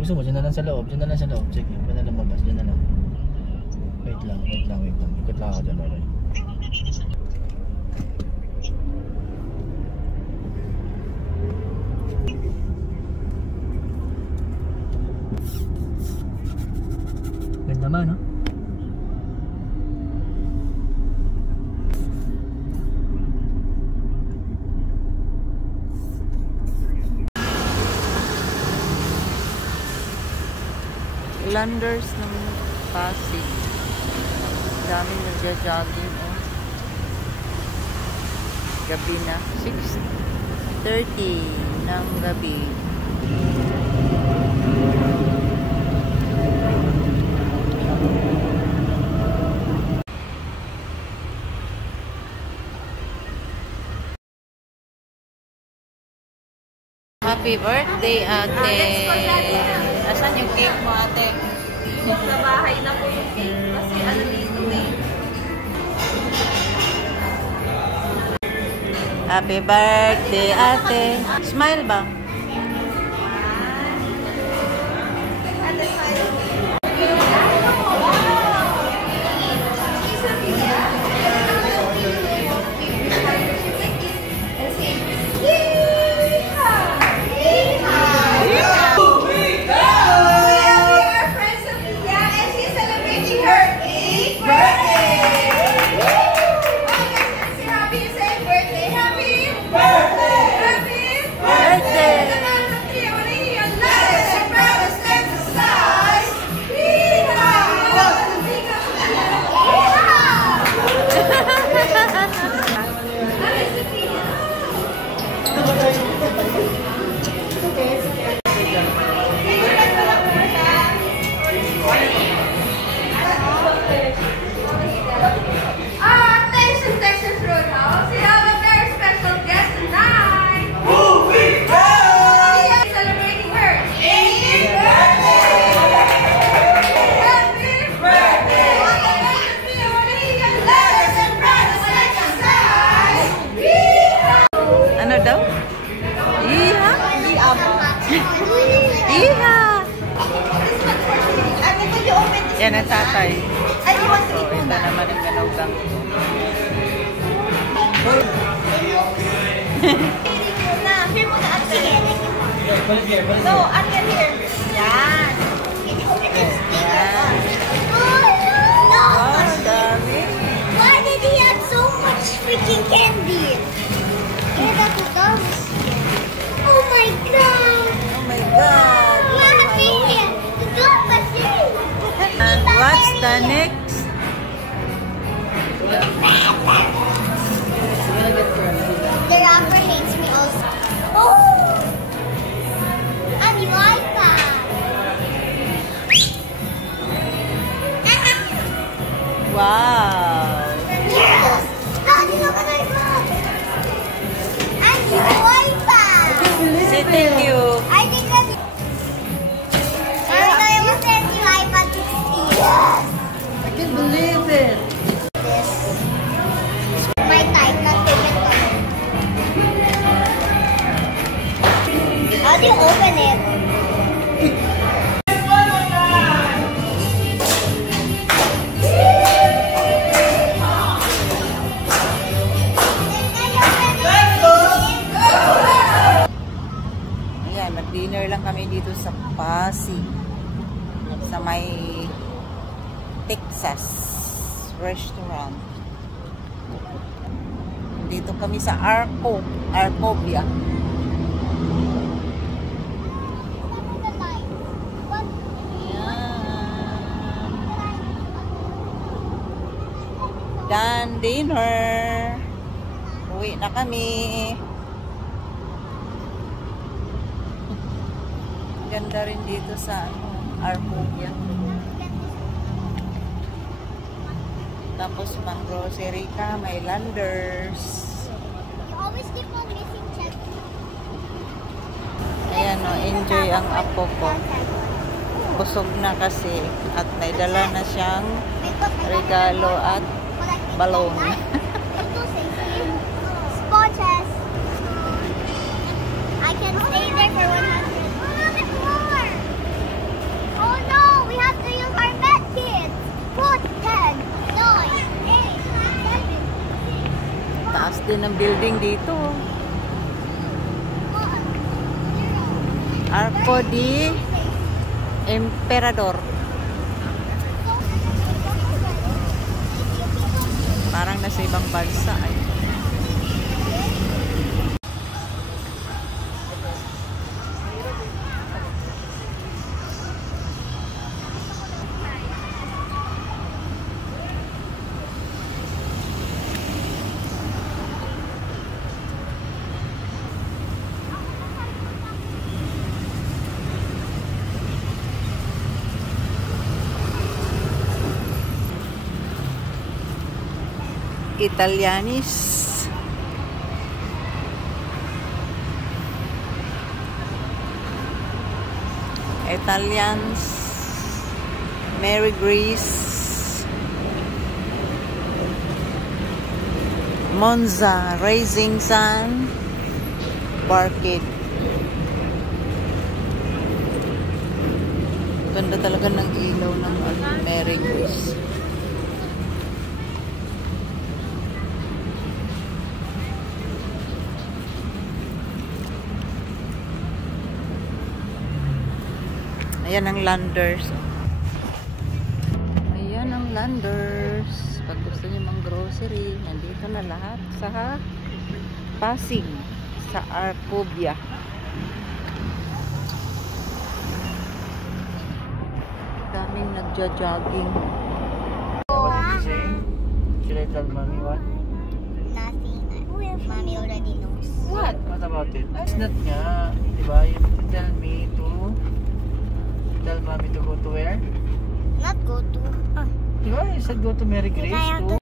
Gusto mo, dyan na lang sa loob. Dyan na lang sa loob. Sige, huwag na lumabas. Dyan na lang. Wait lang. Ikot lang ako dyan, okay? Ganda naman, no? Landers ng Pasig. Daming nagja-jogging, oh. Gabi na. 6:30 ng gabi. Happy birthday, ate. Asan yung cake mo, ate? Sa bahay na po yung cake. Kasi ano dito eh. Happy birthday, ate. Smile ba? Ate, smile. Yan ang tatay. I want to So, ito naman yung ganugang ko. Here muna, ate. No, ate, here. Yan. Yan. Oh, dami. Why did he have so much freaking candy? Oh my god! Oh my God. And what's the next? The rapper hates me also. Oh! A new iPad! Wow. Yes! A new iPad! A new iPad! Say thank you. I think that I was a new iPad 16. Yes! I can't believe it. This. My type, not payment color. How do you open it? Ayan, nag-dinner lang kami dito sa Pasig. Sa may Texas restaurant. Dito kami sa Arcovia. Done dinner. Uwi na kami. Ganda rin dito sa Arcovia. Tapos pang grocery ka, may Landers. You always keep on missing check. Ayan o, enjoy ang apo ko. Busog na kasi at may dala na siyang regalo at balon. Spotches. I can stay there for 100. A little bit more. din ng building dito. Arco di Emperador. Parang nasa ibang bansa ay. Italianis. Italians. Mary Grace. Monza. Rising Sun. Barkid. Ganda talaga ng ilaw ng Mary Grace. Ayan ang Landers. Ayan ang Landers. Pag gusto niyo mang grocery, nandito na lahat sa Pasig, sa Arcobia. Daming nagja-jogging. What did you say? Should I tell mommy what? Nothing. Mommy already knows. What? What about it? It's not nga. Diba? You tell me to... Tell mommy to go to where? Not go to. Diba? You said go to Mary Grace too.